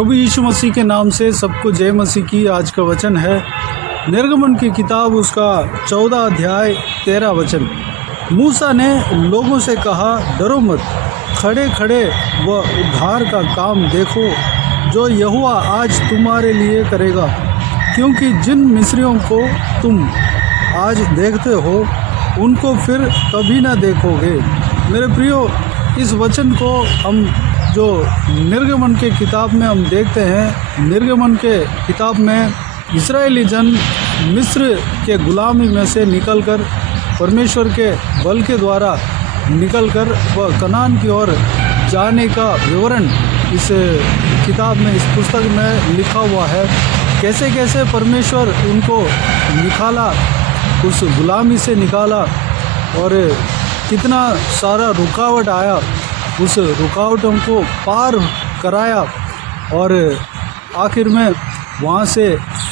प्रभु यीशु मसीह के नाम से सबको जय मसीह की। आज का वचन है निर्गमन की किताब उसका 14 अध्याय 13 वचन। मूसा ने लोगों से कहा, डरो मत, खड़े खड़े व उद्धार का काम देखो जो यहोवा आज तुम्हारे लिए करेगा, क्योंकि जिन मिस्रियों को तुम आज देखते हो उनको फिर कभी ना देखोगे। मेरे प्रियो, इस वचन को हम जो निर्गमन के किताब में हम देखते हैं, निर्गमन के किताब में इस्राएली जन मिस्र के गुलामी में से निकलकर परमेश्वर के बल के द्वारा निकलकर वह कनान की ओर जाने का विवरण इस किताब में, इस पुस्तक में लिखा हुआ है। कैसे कैसे परमेश्वर उनको निकाला, उस गुलामी से निकाला, और कितना सारा रुकावट आया, उस रुकावटों को पार कराया, और आखिर में वहाँ से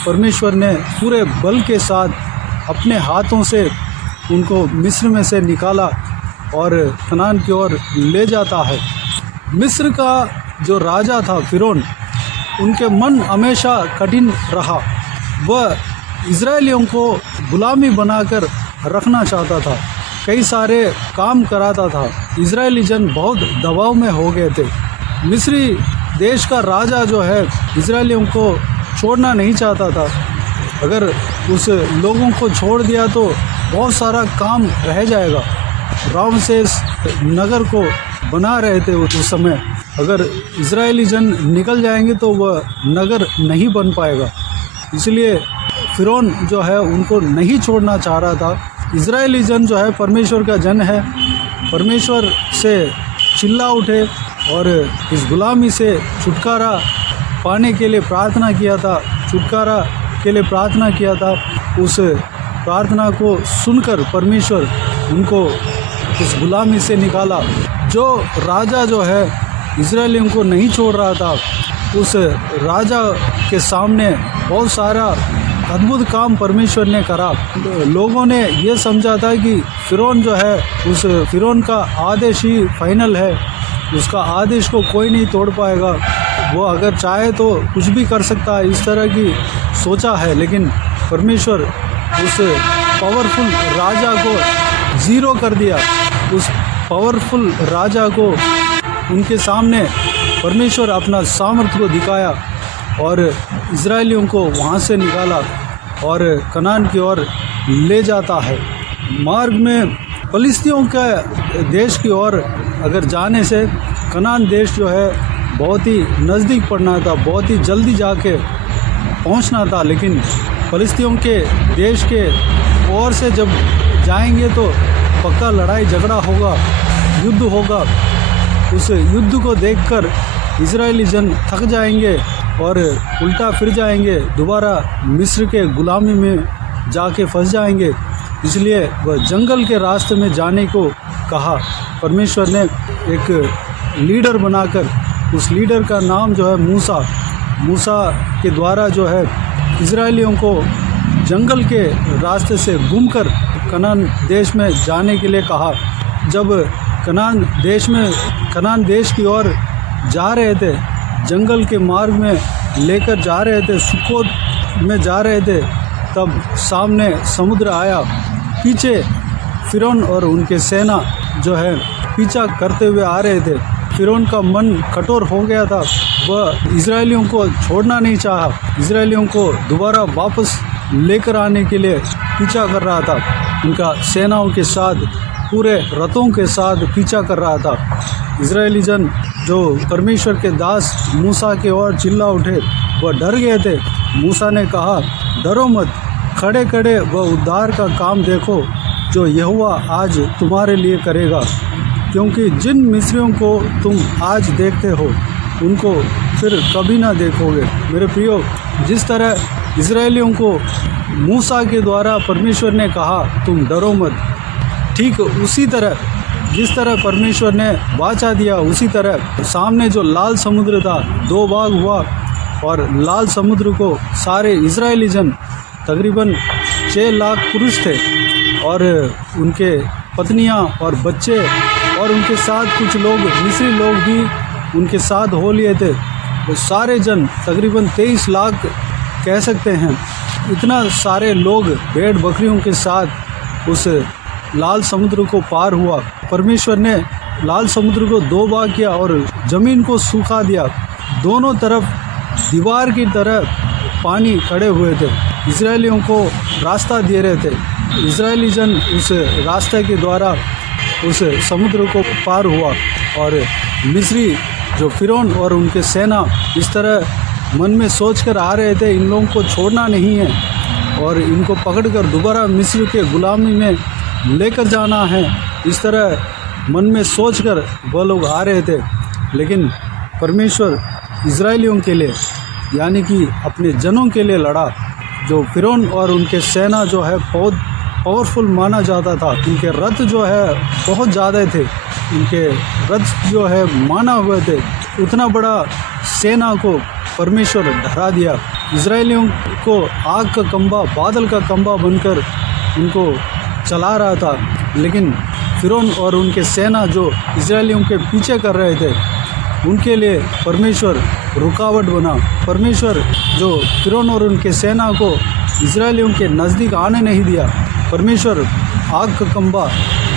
परमेश्वर ने पूरे बल के साथ अपने हाथों से उनको मिस्र में से निकाला और कनान की ओर ले जाता है। मिस्र का जो राजा था फिरौन, उनके मन हमेशा कठिन रहा। वह इज़राइलियों को गुलामी बनाकर रखना चाहता था, कई सारे काम कराता था। इज़राइली जन बहुत दबाव में हो गए थे। मिस्री देश का राजा जो है इज़राइलियों को छोड़ना नहीं चाहता था। अगर उस लोगों को छोड़ दिया तो बहुत सारा काम रह जाएगा। रामसेस नगर को बना रहे थे उस समय। अगर इज़राइली जन निकल जाएंगे तो वह नगर नहीं बन पाएगा। इसलिए फिरौन जो है उनको नहीं छोड़ना चाह रहा था। इज़राइली जन जो है परमेश्वर का जन है, परमेश्वर से चिल्ला उठे और इस गुलामी से छुटकारा पाने के लिए प्रार्थना किया था, छुटकारा के लिए प्रार्थना किया था। उस प्रार्थना को सुनकर परमेश्वर उनको इस गुलामी से निकाला। जो राजा जो है इज़राइलियों को नहीं छोड़ रहा था, उस राजा के सामने बहुत सारा अद्भुत काम परमेश्वर ने करा। लोगों ने ये समझा था कि फिरौन जो है, उस फिरौन का आदेश ही फाइनल है, उसका आदेश को कोई नहीं तोड़ पाएगा, वो अगर चाहे तो कुछ भी कर सकता है, इस तरह की सोचा है। लेकिन परमेश्वर उस पावरफुल राजा को ज़ीरो कर दिया। उस पावरफुल राजा को उनके सामने परमेश्वर अपना सामर्थ्य को दिखाया और इज़राइलियों को वहाँ से निकाला और कनान की ओर ले जाता है। मार्ग में फलिस्तियों के देश की ओर अगर जाने से कनान देश जो है बहुत ही नज़दीक पड़ना था, बहुत ही जल्दी जाके पहुँचना था। लेकिन फलिस्तियों के देश के ओर से जब जाएंगे तो पक्का लड़ाई झगड़ा होगा, युद्ध होगा। उस युद्ध को देखकर इज़राइली जन थक जाएंगे और उल्टा फिर जाएंगे, दोबारा मिस्र के गुलामी में जाके फंस जाएंगे। इसलिए वह जंगल के रास्ते में जाने को कहा। परमेश्वर ने एक लीडर बनाकर, उस लीडर का नाम जो है मूसा के द्वारा जो है इज़राइलियों को जंगल के रास्ते से घूमकर कनान देश में जाने के लिए कहा। जब कनान देश की ओर जा रहे थे, जंगल के मार्ग में लेकर जा रहे थे, सुकोत में जा रहे थे, तब सामने समुद्र आया। पीछे फिरौन और उनके सेना जो है पीछा करते हुए आ रहे थे। फिरौन का मन कठोर हो गया था, वह इज़राइलियों को छोड़ना नहीं चाहा, इज़राइलियों को दोबारा वापस लेकर आने के लिए पीछा कर रहा था। उनका सेनाओं के साथ, पूरे रथों के साथ पीछा कर रहा था। इज़राइली जन जो परमेश्वर के दास मूसा के ओर चिल्ला उठे, वह डर गए थे। मूसा ने कहा, डरो मत, खड़े खड़े वह उद्धार का काम देखो जो यहोवा आज तुम्हारे लिए करेगा, क्योंकि जिन मिस्रियों को तुम आज देखते हो उनको फिर कभी ना देखोगे। मेरे प्रियो, जिस तरह इज़राइलियों को मूसा के द्वारा परमेश्वर ने कहा तुम डरो मत, ठीक उसी तरह जिस तरह परमेश्वर ने वाचा दिया, उसी तरह सामने जो लाल समुद्र था, दो भाग हुआ और लाल समुद्र को सारे इज़राइली जन, तकरीबन 6 लाख पुरुष थे और उनके पत्नियां और बच्चे और उनके साथ कुछ लोग मिस्री लोग भी उनके साथ हो लिए थे। वो सारे जन तकरीबन 23 लाख कह सकते हैं, इतना सारे लोग भेड़ बकरियों के साथ उस लाल समुद्र को पार हुआ। परमेश्वर ने लाल समुद्र को 2 भाग किया और ज़मीन को सूखा दिया। दोनों तरफ दीवार की तरह पानी खड़े हुए थे, इजरायलियों को रास्ता दे रहे थे। इजरायली जन उस रास्ते के द्वारा उस समुद्र को पार हुआ और मिस्री जो फिरौन और उनके सेना इस तरह मन में सोच कर आ रहे थे, इन लोगों को छोड़ना नहीं है और इनको पकड़कर दोबारा मिस्र के गुलामी में लेकर जाना है। इस तरह मन में सोचकर वह लोग आ रहे थे, लेकिन परमेश्वर इजरायलियों के लिए यानी कि अपने जनों के लिए लड़ा। जो फिरौन और उनके सेना जो है बहुत पावरफुल माना जाता था, इनके रथ जो है बहुत ज़्यादा थे, इनके रथ जो है माना हुए थे, उतना बड़ा सेना को परमेश्वर डरा दिया। इजरायलियों को आग का कंबा, बादल का कंबा बनकर उनको चला रहा था, लेकिन फिरौन और उनके सेना जो इजरायलियों के पीछे कर रहे थे, उनके लिए परमेश्वर रुकावट बना। परमेश्वर जो फिरौन और उनके सेना को इजरायलियों के नज़दीक आने नहीं दिया। परमेश्वर आग का कंबा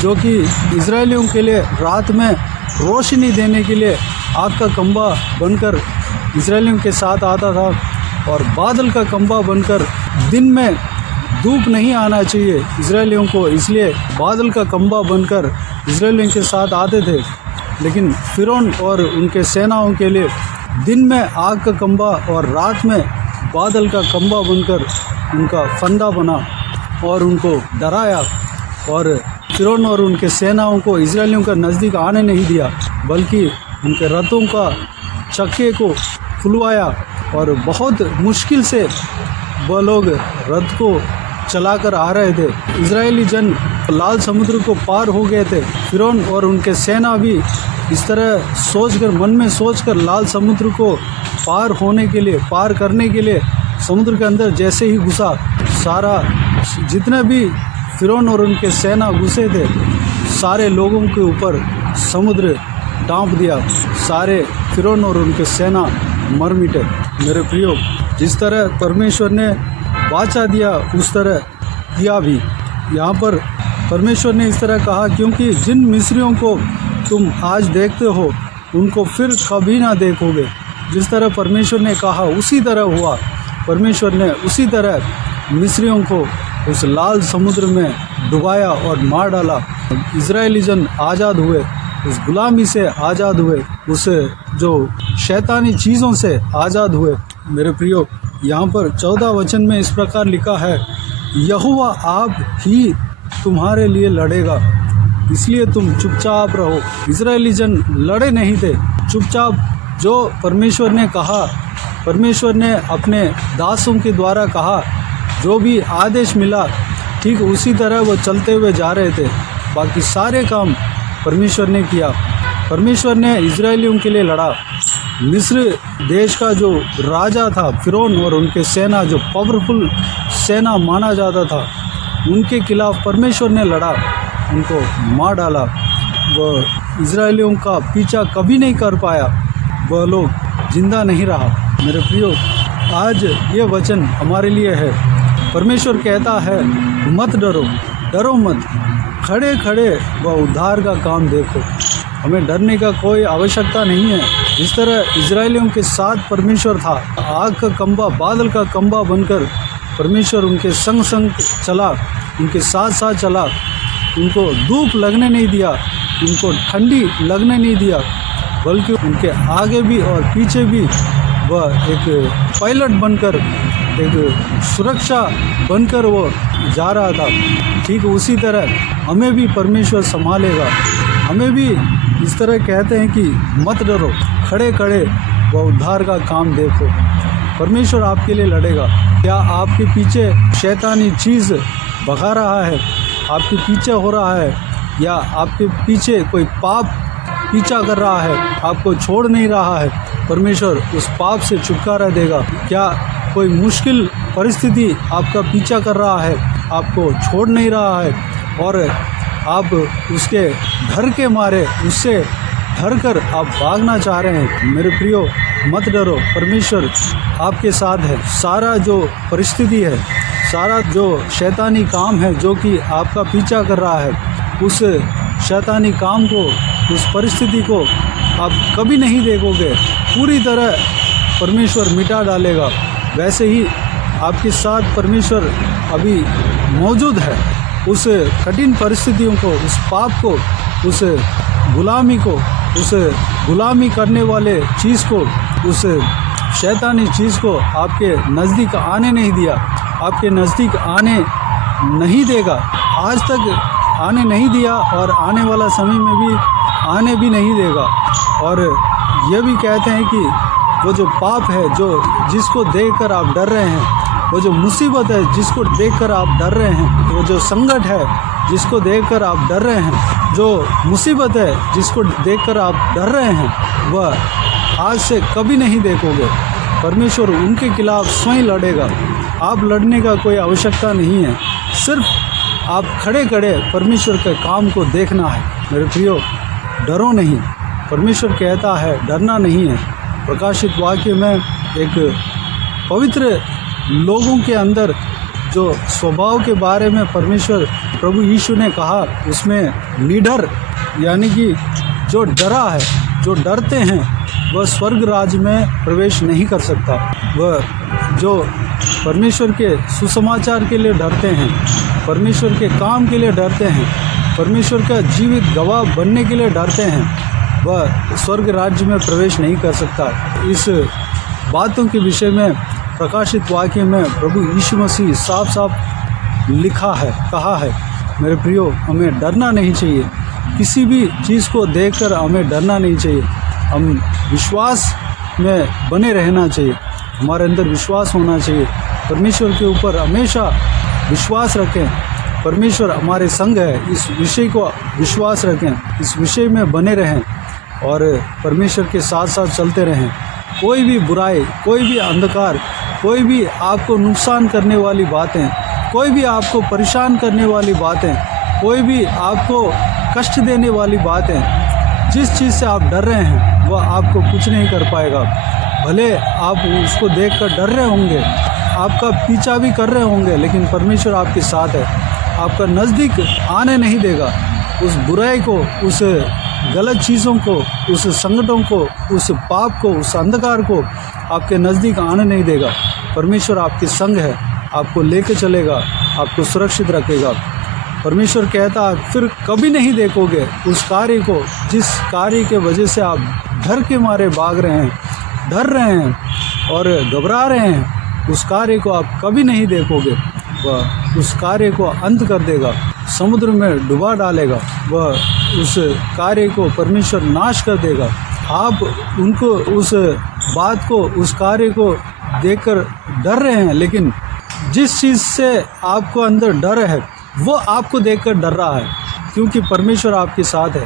जो कि इजरायलियों के लिए रात में रोशनी देने के लिए आग का कंबा बनकर इजरायलियों के साथ आता था, और बादल का कंबा बनकर दिन में धूप नहीं आना चाहिए इजरायलियों को, इसलिए बादल का कंबा बनकर इजरायलियों के साथ आते थे। लेकिन फिरौन और उनके सेनाओं के लिए दिन में आग का कंबा और रात में बादल का कंबा बनकर उनका फंदा बना और उनको डराया, और फिरौन और उनके सेनाओं को इजरायलियों का नज़दीक आने नहीं दिया, बल्कि उनके रथों का चक्के को खुलवाया और बहुत मुश्किल से वह लोग रथ को चलाकर आ रहे थे। इजरायली जन लाल समुद्र को पार हो गए थे। फिरौन और उनके सेना भी इस तरह सोचकर, मन में सोचकर लाल समुद्र को पार होने के लिए, पार करने के लिए समुद्र के अंदर जैसे ही घुसा, सारा जितने भी फिरौन और उनके सेना घुसे थे, सारे लोगों के ऊपर समुद्र डांप दिया। सारे फिरौन और उनके सेना मर मिटे। मेरे प्रियो, जिस तरह परमेश्वर ने वाचा दिया उस तरह किया भी। यहाँ पर परमेश्वर ने इस तरह कहा, क्योंकि जिन मिस्रियों को तुम आज देखते हो उनको फिर कभी ना देखोगे। जिस तरह परमेश्वर ने कहा उसी तरह हुआ। परमेश्वर ने उसी तरह मिस्रियों को उस लाल समुद्र में डुबाया और मार डाला। इजरायली जन आज़ाद हुए, उस गुलामी से आज़ाद हुए, उस जो शैतानी चीज़ों से आज़ाद हुए। मेरे प्रियो, यहाँ पर 14 वचन में इस प्रकार लिखा है, यहोवा आप ही तुम्हारे लिए लड़ेगा, इसलिए तुम चुपचाप रहो। इजरायली जन लड़े नहीं थे, चुपचाप जो परमेश्वर ने कहा, परमेश्वर ने अपने दासों के द्वारा कहा, जो भी आदेश मिला ठीक उसी तरह वो चलते हुए जा रहे थे। बाकी सारे काम परमेश्वर ने किया। परमेश्वर ने इजरायलियों के लिए लड़ा। मिस्र देश का जो राजा था फिरौन और उनके सेना, जो पावरफुल सेना माना जाता था, उनके खिलाफ परमेश्वर ने लड़ा, उनको मार डाला। वह इजरायलियों का पीछा कभी नहीं कर पाया, वह लोग जिंदा नहीं रहा। मेरे प्रियो, आज ये वचन हमारे लिए है। परमेश्वर कहता है, मत डरो, डरो मत, खड़े खड़े वह उद्धार का काम देखो। हमें डरने का कोई आवश्यकता नहीं है। इस तरह इजरायलियों के साथ परमेश्वर था। आग का कंबा, बादल का कंबा बनकर परमेश्वर उनके संग संग चला, उनके साथ साथ चला। उनको धूप लगने नहीं दिया, उनको ठंडी लगने नहीं दिया, बल्कि उनके आगे भी और पीछे भी वह एक पायलट बनकर, एक सुरक्षा बनकर वो जा रहा था। ठीक उसी तरह हमें भी परमेश्वर संभालेगा। हमें भी इस तरह कहते हैं कि मत डरो, खड़े खड़े वह उद्धार का काम देखो। परमेश्वर आपके लिए लड़ेगा। क्या आपके पीछे शैतानी चीज़ भगा रहा है, आपके पीछे हो रहा है, या आपके पीछे कोई पाप पीछा कर रहा है, आपको छोड़ नहीं रहा है? परमेश्वर उस पाप से छुटकारा देगा। क्या कोई मुश्किल परिस्थिति आपका पीछा कर रहा है, आपको छोड़ नहीं रहा है, और आप उसके डर के मारे उससे डर कर आप भागना चाह रहे हैं, मेरे प्रियो मत डरो, परमेश्वर आपके साथ है। सारा जो परिस्थिति है, सारा जो शैतानी काम है जो कि आपका पीछा कर रहा है, उस शैतानी काम को, उस परिस्थिति को आप कभी नहीं देखोगे, पूरी तरह परमेश्वर मिटा डालेगा। वैसे ही आपके साथ परमेश्वर अभी मौजूद है। उस कठिन परिस्थितियों को, उस पाप को, उस गुलामी को, उस गुलामी करने वाले चीज़ को, उस शैतानी चीज़ को आपके नज़दीक आने नहीं दिया, आपके नज़दीक आने नहीं देगा। आज तक आने नहीं दिया और आने वाला समय में भी आने भी नहीं देगा। और ये भी कहते हैं कि वो जो पाप है, जो जिसको देखकर आप डर रहे हैं, वो जो मुसीबत है जिसको देखकर आप डर रहे हैं, वो जो संकट है जिसको देखकर आप डर रहे हैं, जो मुसीबत है जिसको देखकर आप डर रहे हैं, वह आज से कभी नहीं देखोगे। परमेश्वर उनके खिलाफ स्वयं लड़ेगा। आप लड़ने का कोई आवश्यकता नहीं है, सिर्फ आप खड़े खड़े परमेश्वर के काम को देखना है। मेरे प्रियो, डरो नहीं, परमेश्वर कहता है डरना नहीं है। प्रकाशित वाक्य में एक पवित्र लोगों के अंदर जो स्वभाव के बारे में परमेश्वर प्रभु यीशु ने कहा, उसमें निडर यानी कि जो डरा है, जो डरते हैं, वह स्वर्ग राज्य में प्रवेश नहीं कर सकता। वह जो परमेश्वर के सुसमाचार के लिए डरते हैं, परमेश्वर के काम के लिए डरते हैं, परमेश्वर का जीवित गवाह बनने के लिए डरते हैं, वह स्वर्ग राज्य में प्रवेश नहीं कर सकता। इस बातों के विषय में प्रकाशित वाक्य में प्रभु यीशु मसीह साफ साफ लिखा है, कहा है। मेरे प्रियो, हमें डरना नहीं चाहिए, किसी भी चीज़ को देखकर हमें डरना नहीं चाहिए। हम विश्वास में बने रहना चाहिए, हमारे अंदर विश्वास होना चाहिए। परमेश्वर के ऊपर हमेशा विश्वास रखें, परमेश्वर हमारे संग है, इस विषय को विश्वास रखें, इस विषय में बने रहें और परमेश्वर के साथ साथ चलते रहें। कोई भी बुराई, कोई भी अंधकार, कोई भी आपको नुकसान करने वाली बातें, कोई भी आपको परेशान करने वाली बातें, कोई भी आपको कष्ट देने वाली बातें, जिस चीज़ से आप डर रहे हैं वह आपको कुछ नहीं कर पाएगा। भले आप उसको देखकर डर रहे होंगे, आपका पीछा भी कर रहे होंगे, लेकिन परमेश्वर आपके साथ है, आपका नज़दीक आने नहीं देगा। उस बुराई को, उस गलत चीज़ों को, उस संकटों को, उस पाप को, उस अंधकार को आपके नज़दीक आने नहीं देगा। परमेश्वर आपके संग है, आपको लेके चलेगा, आपको सुरक्षित रखेगा। परमेश्वर कहता है फिर कभी नहीं देखोगे उस कार्य को, जिस कार्य के वजह से आप डर के मारे भाग रहे हैं, डर रहे हैं और घबरा रहे हैं, उस कार्य को आप कभी नहीं देखोगे। वह उस कार्य को अंत कर देगा, समुद्र में डुबा डालेगा। वह उस कार्य को परमेश्वर नाश कर देगा। आप उनको, उस बात को, उस कार्य को देखकर डर रहे हैं, लेकिन जिस चीज़ से आपको अंदर डर है वो आपको देखकर डर रहा है, क्योंकि परमेश्वर आपके साथ है,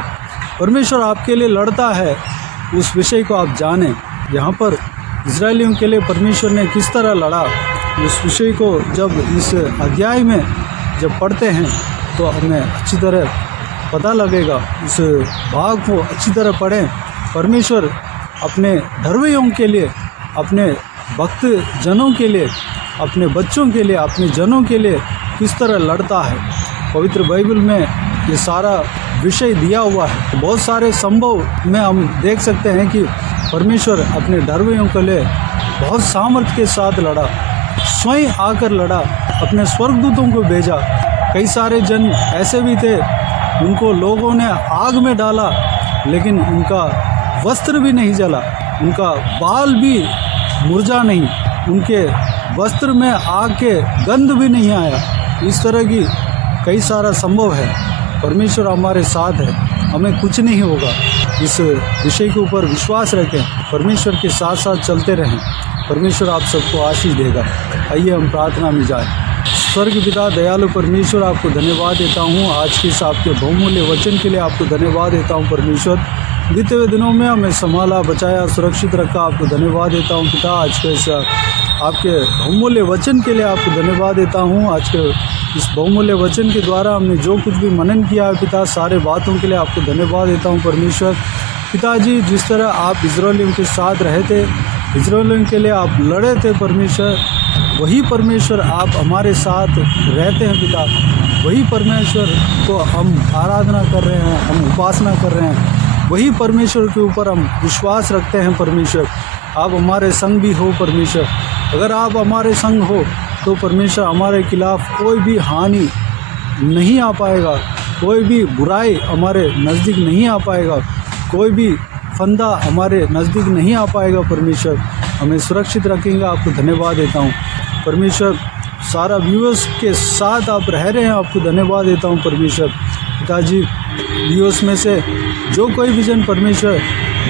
परमेश्वर आपके लिए लड़ता है। उस विषय को आप जानें। यहाँ पर इजरायलियों के लिए परमेश्वर ने किस तरह लड़ा, उस विषय को जब इस अध्याय में जब पढ़ते हैं तो हमें अच्छी तरह पता लगेगा। इस भाग को अच्छी तरह पढ़ें। परमेश्वर अपने धर्मियों के लिए, अपने भक्त जनों के लिए, अपने बच्चों के लिए, अपने जनों के लिए किस तरह लड़ता है। पवित्र बाइबल में ये सारा विषय दिया हुआ है। बहुत सारे संभव में हम देख सकते हैं कि परमेश्वर अपने धर्मियों के लिए बहुत सामर्थ्य के साथ लड़ा, स्वयं आकर लड़ा, अपने स्वर्गदूतों को भेजा। कई सारे जन ऐसे भी थे, उनको लोगों ने आग में डाला, लेकिन उनका वस्त्र भी नहीं जला, उनका बाल भी मुरझा नहीं, उनके वस्त्र में आग के गंध भी नहीं आया। इस तरह की कई सारा संभव है। परमेश्वर हमारे साथ है, हमें कुछ नहीं होगा। इस विषय के ऊपर विश्वास रखें, परमेश्वर के साथ साथ चलते रहें। परमेश्वर आप सबको आशीष देगा। आइए हम प्रार्थना में जाएं। स्वर्ग पिता दयालु परमेश्वर, आपको धन्यवाद देता हूँ आज के इस आपके बहुमूल्य वचन के लिए। आपको धन्यवाद देता हूँ परमेश्वर, बीते हुए दिनों में हमें संभाला, बचाया, सुरक्षित रखा। आपको धन्यवाद देता हूँ पिता, आज के इस आपके बहुमूल्य वचन के लिए आपको धन्यवाद देता हूँ। आज के इस बहुमूल्य वचन के द्वारा हमने जो कुछ भी मनन किया है पिता, सारे बातों के लिए आपको धन्यवाद देता हूँ परमेश्वर। पिताजी, जिस तरह आप इस्राएलियों के साथ रहे थे, इस्राएलियों के लिए आप लड़े थे परमेश्वर, वही परमेश्वर आप हमारे साथ रहते हैं पिता। वही परमेश्वर को हम आराधना कर रहे हैं, हम उपासना कर रहे हैं, वही परमेश्वर के ऊपर हम विश्वास रखते हैं परमेश्वर। आप हमारे संग भी हो परमेश्वर। अगर आप हमारे संग हो तो परमेश्वर हमारे खिलाफ कोई भी हानि नहीं आ पाएगा, कोई भी बुराई हमारे नज़दीक नहीं आ पाएगा, कोई भी फंदा हमारे नज़दीक नहीं आ पाएगा परमेश्वर। हमें सुरक्षित रखेंगे। आपको धन्यवाद देता हूँ परमेश्वर। सारा व्यूअर्स के साथ आप रह रहे हैं, आपको धन्यवाद देता हूँ परमेश्वर। पिताजी, व्यूअर्स में से जो कोई भी जन परमेश्वर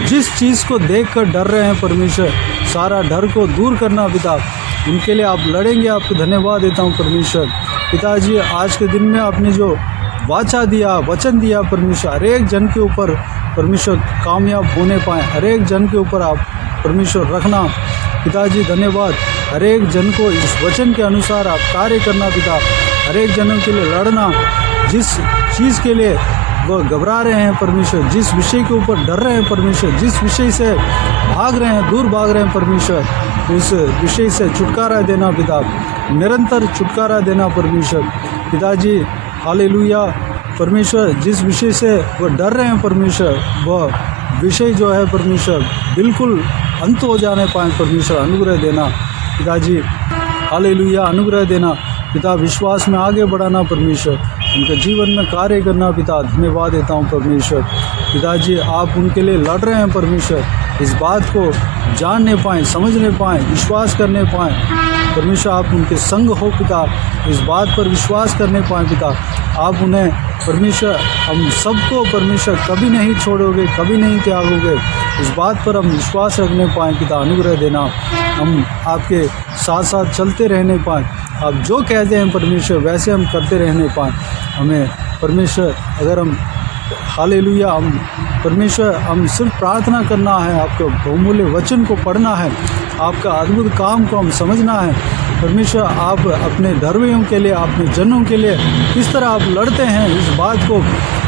जिस चीज़ को देखकर डर रहे हैं परमेश्वर, सारा डर को दूर करना पिता, उनके लिए आप लड़ेंगे। आपको धन्यवाद देता हूँ परमेश्वर। पिताजी, आज के दिन में आपने जो वाचा दिया, वचन दिया परमेश्वर, हर एक जन के ऊपर परमेश्वर कामयाब होने पाए, हर एक जन के ऊपर आप परमेश्वर रखना पिताजी। धन्यवाद। हर एक जन को इस वचन के अनुसार आप कार्य करना पिता, हर एक जनों के लिए लड़ना, जिस चीज़ के लिए वो घबरा रहे हैं परमेश्वर, जिस विषय के ऊपर डर रहे हैं परमेश्वर, जिस विषय से भाग रहे हैं, दूर भाग रहे हैं परमेश्वर, उस विषय से छुटकारा देना पिता, निरंतर छुटकारा देना परमेश्वर। पिताजी, हालेलुया परमेश्वर, जिस विषय से वो डर रहे हैं परमेश्वर, वह विषय जो है परमेश्वर बिल्कुल अंत हो जाने पाए परमेश्वर, अनुग्रह देना पिताजी। हालेलुया, अनुग्रह देना पिता, विश्वास में आगे बढ़ाना परमेश्वर, उनके जीवन में कार्य करना पिता। धन्यवाद देता हूँ परमेश्वर। पिताजी, आप उनके लिए लड़ रहे हैं परमेश्वर, इस बात को जानने पाएँ, समझने पाएँ, विश्वास करने पाएँ परमेश्वर। आप उनके संग हो पिता, इस बात पर विश्वास करने पाएँ पिता। आप उन्हें परमेश्वर, हम सबको परमेश्वर कभी नहीं छोड़ोगे, कभी नहीं त्यागोगे, इस बात पर हम विश्वास रखने पाएँ पिता। अनुग्रह देना, हम आपके साथ साथ चलते रहने पाएँ, आप जो कहते हैं परमेश्वर वैसे हम करते रहने पाएँ। हमें परमेश्वर, अगर हम हालेलुया, हम परमेश्वर, हम सिर्फ प्रार्थना करना है, आपके बहुमूल्य वचन को पढ़ना है, आपका अद्भुत काम को हम समझना है परमेश्वर। आप अपने धर्मियों के लिए, अपने जनों के लिए किस तरह आप लड़ते हैं, इस बात को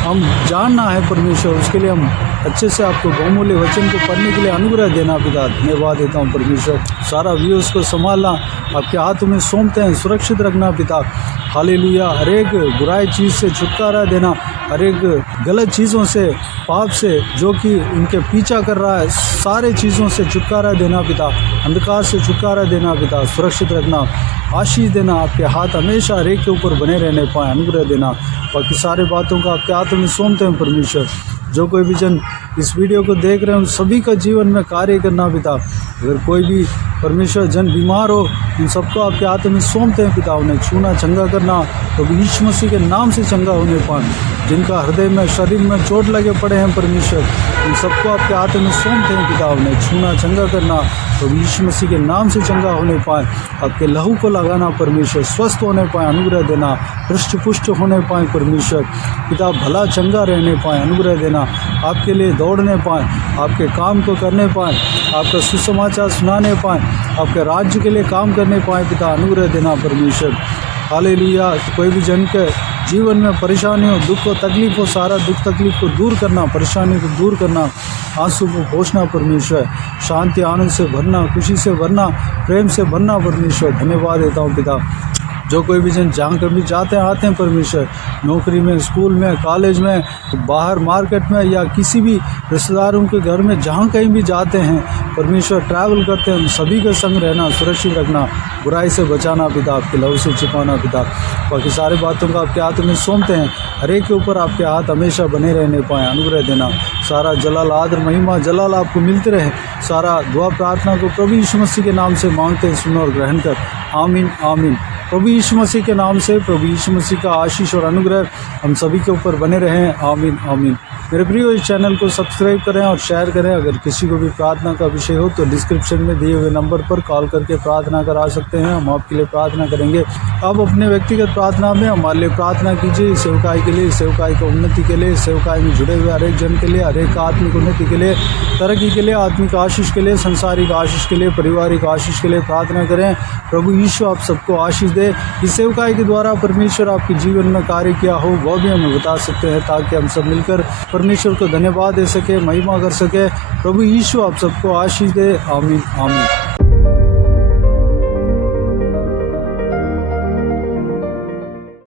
हम जानना है परमेश्वर। उसके लिए हम अच्छे से आपको बहुमूल्य वचन को पढ़ने के लिए अनुग्रह देना पिता। धन्यवाद देता हूँ परमेश्वर। सारा व्यूअर्स को संभालना आपके हाथों में सौंपते हैं, सुरक्षित रखना पिता। हालेलुया, हर एक बुराई चीज़ से छुटकारा देना, हर एक गलत चीज़ों से, पाप से जो कि उनके पीछा कर रहा है, सारे चीज़ों से छुटकारा देना पिता, अंधकार से छुटकारा देना पिता, सुरक्षित रखना, आशीष देना। आपके हाथ हमेशा हर एक के ऊपर बने रहने पाए, अनुग्रह देना। बाकी सारे बातों का आपके हाथों में सौंपते हैं परमेश्वर। जो कोई भी जन इस वीडियो को देख रहे हैं, उन सभी का जीवन में कार्य करना पिता। अगर कोई भी परमेश्वर जन बीमार हो, उन सबको आपके हाथों में सौंपते हैं पिता। उन्हें छूना, चंगा करना, तो यीशु मसीह के नाम से चंगा होने पाए। जिनका हृदय में, शरीर में चोट लगे पड़े हैं परमेश्वर, उन सबको आपके हाथों में सौंपते हैं पिता। उन्हें छूना, चंगा करना, तो यीशु मसीह के नाम से चंगा होने पाए। आपके लहू को लगाना परमेश्वर, स्वस्थ होने पाए, अनुग्रह देना, हृष्ट पुष्ट होने पाए परमेश्वर पिता। भला चंगा रहने पाए, अनुग्रह देना, आपके लिए दौड़ने पाए, आपके काम को करने पाए, आपका सुसमाचार सुनाने पाए, आपके राज्य के लिए काम करने पाए पिता। अनुग्रह देना परमेश्वर। हालेलुया, कोई भी जन के जीवन में परेशानी हो, दुख हो, तकलीफ हो, सारा दुख तकलीफ को दूर करना, परेशानी को दूर करना, आंसू को पोंछना परमेश्वर, शांति आनंद से भरना, खुशी से भरना, प्रेम से भरना परमेश्वर। धन्यवाद देता हूँ पिता। जो कोई भी जन जहाँ कभी जाते हैं आते हैं परमेश्वर, नौकरी में, स्कूल में, कॉलेज में, बाहर मार्केट में, या किसी भी रिश्तेदारों के घर में, जहाँ कहीं भी जाते हैं परमेश्वर, ट्रैवल करते हैं, सभी के संग रहना, सुरक्षित रखना, बुराई से बचाना पिता, आपके लहू से छिपाना पिता। बाकी सारे बातों का आपके हाथों में सौंपते हैं, हर एक के ऊपर आपके हाथ हमेशा बने रहने पाएँ, अनुग्रह देना। सारा जलाल, आदर, महिमा, जलाल आपको मिलते रहे। सारा दुआ प्रार्थना को प्रभु यीशु मसीह के नाम से मांगते हैं, सुनो और ग्रहण कर। आमीन आमीन। प्रभु यीशु मसीह के नाम से प्रभु यीशु मसीह का आशीष और अनुग्रह हम सभी के ऊपर बने रहें। आमीन आमीन। मेरे प्रियो, इस चैनल को सब्सक्राइब करें और शेयर करें। अगर किसी को भी प्रार्थना का विषय हो तो डिस्क्रिप्शन में दिए हुए नंबर पर कॉल करके प्रार्थना करा सकते हैं, हम आपके लिए प्रार्थना करेंगे। आप अपने व्यक्तिगत प्रार्थना में हमारे लिए प्रार्थना कीजिए, सेवकाई के लिए, सेवकाई की उन्नति के लिए, सेवकाई में जुड़े हुए हर एक जन के लिए, हर एक आत्मिक उन्नति के लिए, तरक्की के लिए, आत्मिक आशीष के लिए, संसारिक आशीष के लिए, पारिवारिक आशीष के लिए प्रार्थना करें। प्रभु यीशु आप सबको आशीष दे। इस सेवकाई के द्वारा परमेश्वर आपके जीवन में कार्य किया हो वह भी हमें बता सकते हैं, ताकि हम सब मिलकर परमेश्वर को धन्यवाद दे सके, महिमा कर सके। प्रभु यीशु आप सबको आशीष दे। आमीन आमीन।